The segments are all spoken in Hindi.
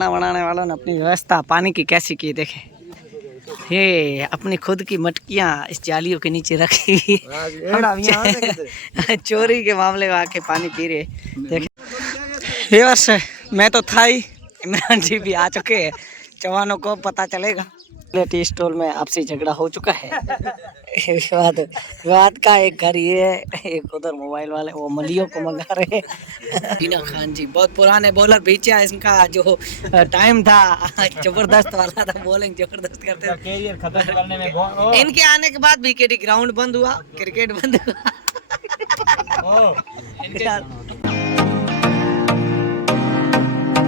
खाना बनाने वालों ने अपनी व्यवस्था पानी की कैसी की देखे। ये अपनी खुद की मटकियाँ इस जालियों के नीचे रखी चोरी के मामले में आके पानी पी रहे देखे। बस मैं तो था ही, इमरान जी भी आ चुके हैं। जवानों को पता चलेगा टी स्टॉल में आपसी झगड़ा हो चुका है। विवाद का एक घर ये है, एक उधर मोबाइल वाले वो मलियों को मंगा रहे हैं। टीना खान जी बहुत पुराने बॉलर बीचे, इनका जो टाइम था जबरदस्त वाला था, बॉलिंग जबरदस्त करते थे। कैरियर खत्म करने में इनके आने के बाद बीकेटी ग्राउंड बंद हुआ, क्रिकेट बंद हुआ।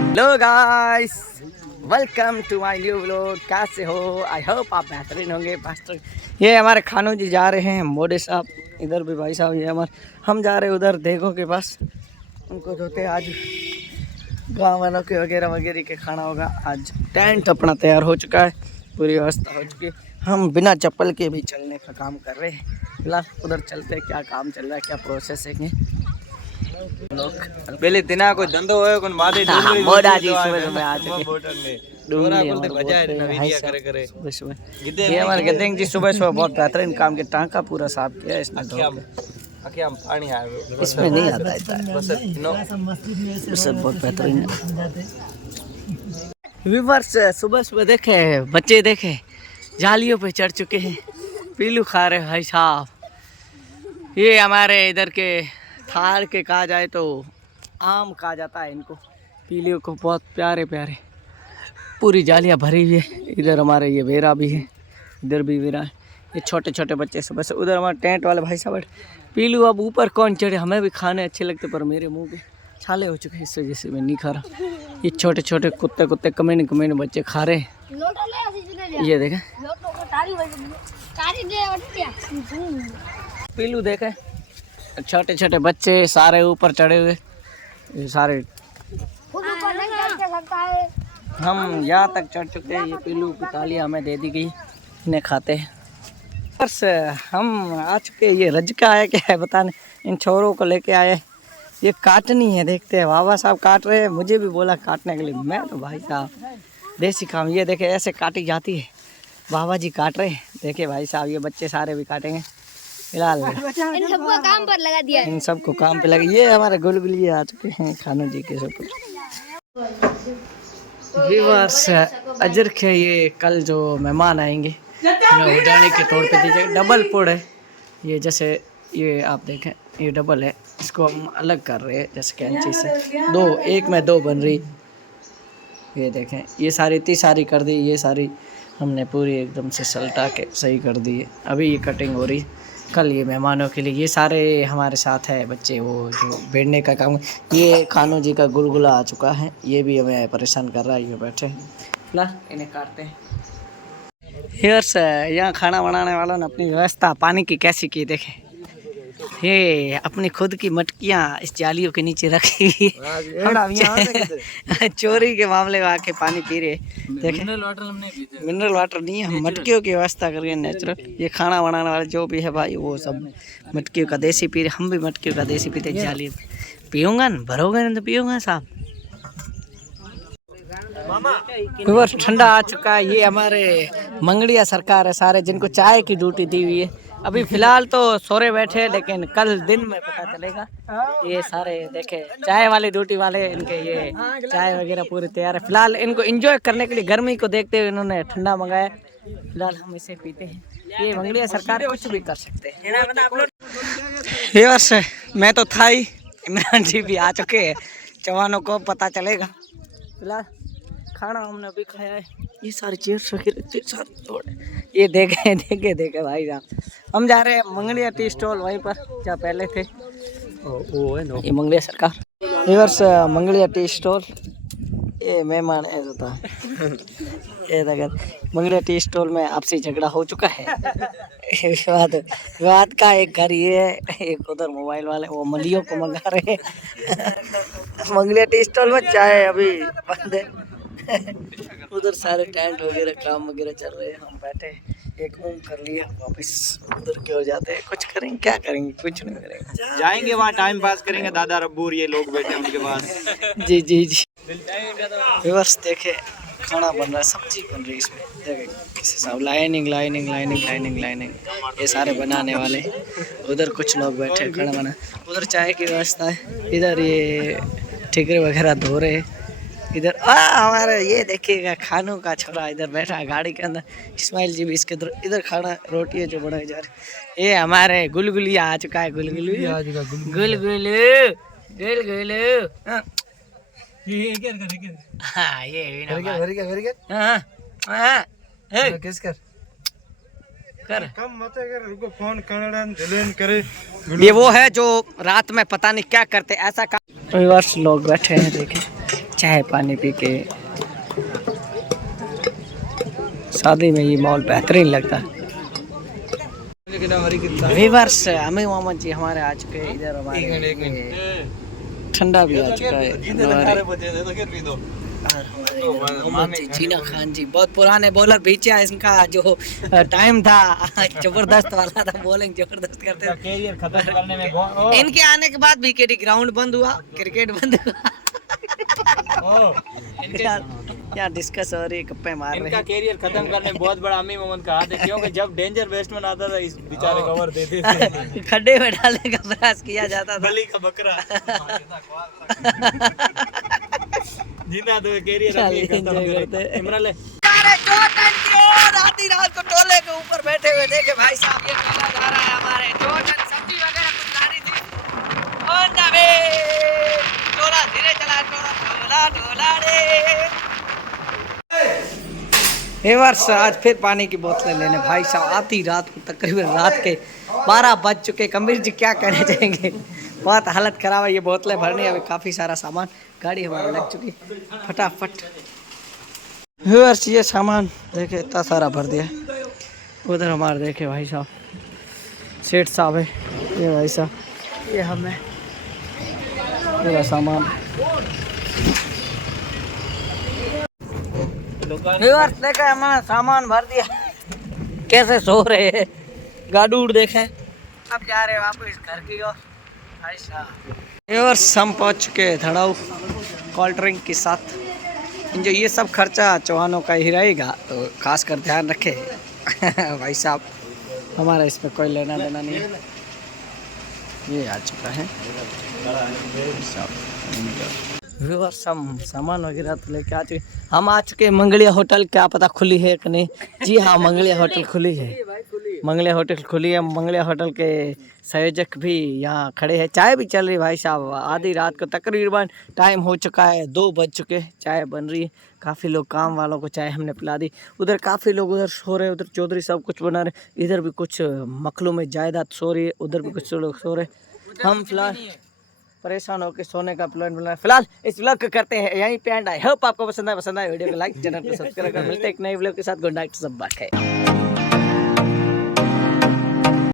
Hello guys, welcome to my new vlog. कैसे हो? आई होप आप बेहतरीन होंगे। ये हमारे खानू जी जा रहे हैं, मोडे साहब इधर भी भाई साहब, ये हमारे हम जा रहे हैं उधर देखो के पास। उनको धोते आज गाँव वालों के वगैरह वगैरह के खाना होगा। आज टेंट अपना तैयार हो चुका है, पूरी व्यवस्था हो चुकी है। हम बिना चप्पल के भी चलने का काम कर रहे हैं। फिलहाल उधर चलते हैं, क्या काम चल रहा है, क्या प्रोसेस है। पहले दिना कोई धंधो होयो कोन मादे डूंगरी मोड़ा जी सुबह में आ चुके बोटन में डोरा बोलते बजाए नवीदिया करे करे सुबह। ये हमारे गद्देंग जी सुबह सुबह बहुत बेहतरीन काम के टांका पूरा साफ किया इसने। आंखें हम पानी आए इसमें नहीं आता है बस नो सब बहुत बेहतरीन व्यूअर्स। सुबह सुबह देखे बच्चे देखे जालियों पे चढ़ चुके हैं, पीलू खा रहे भाई साहब। ये हमारे इधर के थार के कहा जाए तो आम कहा जाता है इनको, पीलियों को। बहुत प्यारे प्यारे पूरी जालियाँ भरी हुई है। इधर हमारे ये वेरा भी है, इधर भी वेरा है। ये छोटे छोटे बच्चे सुबह से उधर हमारे टेंट वाले भाई साहब। पीलू अब ऊपर कौन चढ़े, हमें भी खाने अच्छे लगते पर मेरे मुंह के छाले हो चुके हैं, इस वजह से मैं नहीं खा रहा। ये छोटे छोटे कुत्ते कमीने बच्चे खा रहे हैं। ये देखें पीलू देखे, छोटे छोटे बच्चे सारे ऊपर चढ़े हुए, ये सारे हम यहाँ तक चढ़ चुके हैं। ये पीलू की तालियाँ हमें दे दी गई, इन्हें खाते हैं। बस हम आ चुके हैं। ये रजका है क्या है बताने, इन छोरों को लेके आए। ये काटनी है, देखते हैं। बाबा साहब काट रहे हैं, मुझे भी बोला काटने के लिए। मैं तो भाई साहब देसी काम, ये देखे ऐसे काटी जाती है। बाबा जी काट रहे हैं, देखे भाई साहब। ये बच्चे सारे भी काटेंगे फिलहाल। इन सबको काम पर लगा दिया, इन सबको काम पे लगे। ये हमारे गुलगुलिये आ चुके हैं खानू जी के सब। व्यूअर्स अजर के ये कल जो मेहमान आएंगे उन्हें उड़ाने के तौर पे दीजिए। डबल पुड़ है ये, जैसे ये आप देखें ये डबल है, इसको हम अलग कर रहे हैं जैसे कैंची से। दो एक में दो बन रही, ये देखें। ये सारी इतनी सारी कर दी, ये सारी हमने पूरी एकदम से सलटा के सही कर दी है। अभी ये कटिंग हो रही है, कल ये मेहमानों के लिए। ये सारे हमारे साथ है बच्चे, वो जो बेचने का काम। ये खानू जी का गुलगुला आ चुका है, ये भी हमें परेशान कर रहा है। ये बैठे फिलहाल इन्हें काटते हैं। हियर्स यहाँ खाना बनाने वालों ने अपनी व्यवस्था पानी की कैसी की देखे। ये अपनी खुद की मटकियाँ इस जालियों के नीचे रखी चोरी के मामले में आके पानी पी रहे देखे। मिनरल वाटर नहीं है, हम मटकियों की व्यवस्था करके नेचुरल। ये खाना बनाने वाले जो भी है भाई, वो सब मटकियों का देसी पी रहे। हम भी मटकियों का देसी पीते। जाली पीऊँगा ना, भरोगे ना तो पीऊँगा साहब। ठंडा आ चुका है। ये हमारे मंगड़िया सरकार है सारे, जिनको चाय की ड्यूटी दी हुई है। अभी फिलहाल तो सोरे बैठे, लेकिन कल दिन में पता चलेगा। ये सारे देखे चाय वाली ड्यूटी वाले, इनके ये चाय वगैरह पूरी तैयार है। फिलहाल इनको एंजॉय करने के लिए गर्मी को देखते हुए इन्होंने ठंडा मंगाया। फिलहाल हम इसे पीते हैं। ये मंगलिया सरकार कुछ भी कर सकते हैं। बस मैं तो था ही, इमरान जी भी आ चुके हैं। जवानों को पता चलेगा। फिलहाल खाना हमने अभी खाया है। ये सारी चेयर्स ये देखे भाई साहब। हम जा रहे हैं मंगलिया टी स्टॉल, वहीं पर जहाँ पहले थे। ये मंगलिया सरकार रिवर्स मंगलिया टी स्टॉल। ये मेहमान है होता है। ये देखिए मंगलिया टी स्टॉल में आपसी झगड़ा हो चुका है। विवाद का एक घर ये है, एक उधर मोबाइल वाले वो मलियों को मंगा रहे हैं। मंगलिया टी स्टॉल में चाय अभी बंद है। उधर सारे टेंट वगैरह काम वगैरह चल रहे हैं। हम बैठे एक ऊम कर लिया, वापस उधर के हो जाते हैं। कुछ करेंगे, क्या करेंगे, कुछ नहीं करेंगे। जाएंगे वहाँ टाइम पास करेंगे। दादा रब्बूर ये लोग बैठे उनके पास। जी जी जी। व्यूअर्स देखे खाना बन रहा है, सब्जी बन रही है इसमें। देखे किसी साहब lining lining lining lining lining, ये सारे बनाने वाले। उधर कुछ लोग बैठे खाना बना, उधर चाय की व्यवस्था है, इधर ये ठिकरे वगैरह धो रहे हैं। इधर हमारे ये देखिएगा खानों का छोरा इधर बैठा है गाड़ी के अंदर, इस्माइल जी भी इसके इधर खाना रोटी है जो बनाई जा रही। ये हमारे गुलगुलिया आ चुका है, गुलगुलू गुलगुलू गुलगुलू। हाँ ये किस कर कर कम मत कर, रुको फोन करे। ये वो है जो रात में पता नहीं क्या करते ऐसा काम। वर्ष लोग बैठे हैं देखे चाय पानी पी के। शादी में ये माहौल बेहतरीन लगता है। विवर्स अमीर मोहम्मद जी हमारे आ चुके हैं इधर। हमारे ठंडा भी आ चुका है। मोहम्मद जी जीना खान जी बहुत पुराने बॉलर पीछे है, इनका जो टाइम था जबरदस्त वाला था, बॉलिंग जबरदस्त करते थे। कैरियर खत्म करने में इनके आने के बाद बीकेटी ग्राउंड बंद हुआ, क्रिकेट बंद हुआ। क्या डिस्कस हो रही है, गप्पे मार रहे इनका हैं। कैरियर खत्म करने में बहुत बड़ा अमीर मोहम्मद का हाथ है, क्योंकि जब डेंजर बैट्समैन आता था इस बेचारे को ओवर देते थे। खड्डे में डालने का प्रयास किया जाता था। बलि का बकरा जिंदा तो कैरियर अभी खत्म करते। इमरान ले आधी रात को टोले के ऊपर बैठे हुए देखे भाई साहब, ये टोला जा रहा है हमारे जोटन सब्जी वगैरह कुछ ला रही थी। और नबे टोला धीरे चला, टोला टोला रे। वर्ष आज फिर पानी की बोतलें लेने भाई साहब, आधी रात को तकरीबन रात के 12 बज चुके। कबीर जी क्या कहना चाहेंगे, बहुत हालत ख़राब है। ये बोतलें भरनी है, अभी काफ़ी सारा सामान गाड़ी हमारा लग चुकी फटाफट। व्यूअर्स ये सामान देखे इतना सारा भर दिया। उधर हमारे देखे भाई साहब सेठ साहब है, ये भाई साहब, ये हमें पूरा सामान। व्यूअर्स देखा हमारा सामान भर दिया, कैसे सो रहे हैं, गाड़ूड़ देखे। अब जा रहे हैं वापस घर की ओर भाई साहब। व्यूअर्स हम पहुंच चुके हैं धड़ाऊ कोल्ड ड्रिंक के साथ। जो ये सब खर्चा चौहानों का ही रहेगा, तो खास कर ध्यान रखें भाई साहब, हमारा इसमें कोई लेना देना नहीं है। ये आ चुका है व्यूअर्स, हम सामान वगैरह तो लेके आ चुके। हम आ चुके मंगलिया होटल, क्या पता खुली है कि नहीं। जी हाँ मंगलिया होटल खुली है, मंगलिया होटल खुली है। मंगलिया होटल के संयोजक भी यहाँ खड़े हैं, चाय भी चल रही भाई साहब। आधी रात को तकरीबन टाइम हो चुका है, 2 बज चुके, चाय बन रही है। काफ़ी लोग काम वालों को चाय हमने पिला दी। उधर काफ़ी लोग उधर सो रहे, उधर चौधरी सब कुछ बना रहे, इधर भी कुछ मखलू में जायदाद सो रही है, उधर भी कुछ लोग सो रहे। हम फिलहाल परेशान होकर सोने का प्लान बना। फिलहाल इस व्लॉग को करते हैं यहीं पे एंड। आई होप आपको पसंद आए वीडियो को लाइक, चैनल को सब्सक्राइब कर। मिलते हैं एक नए व्लॉग के साथ। गुड नाइट सब बात है।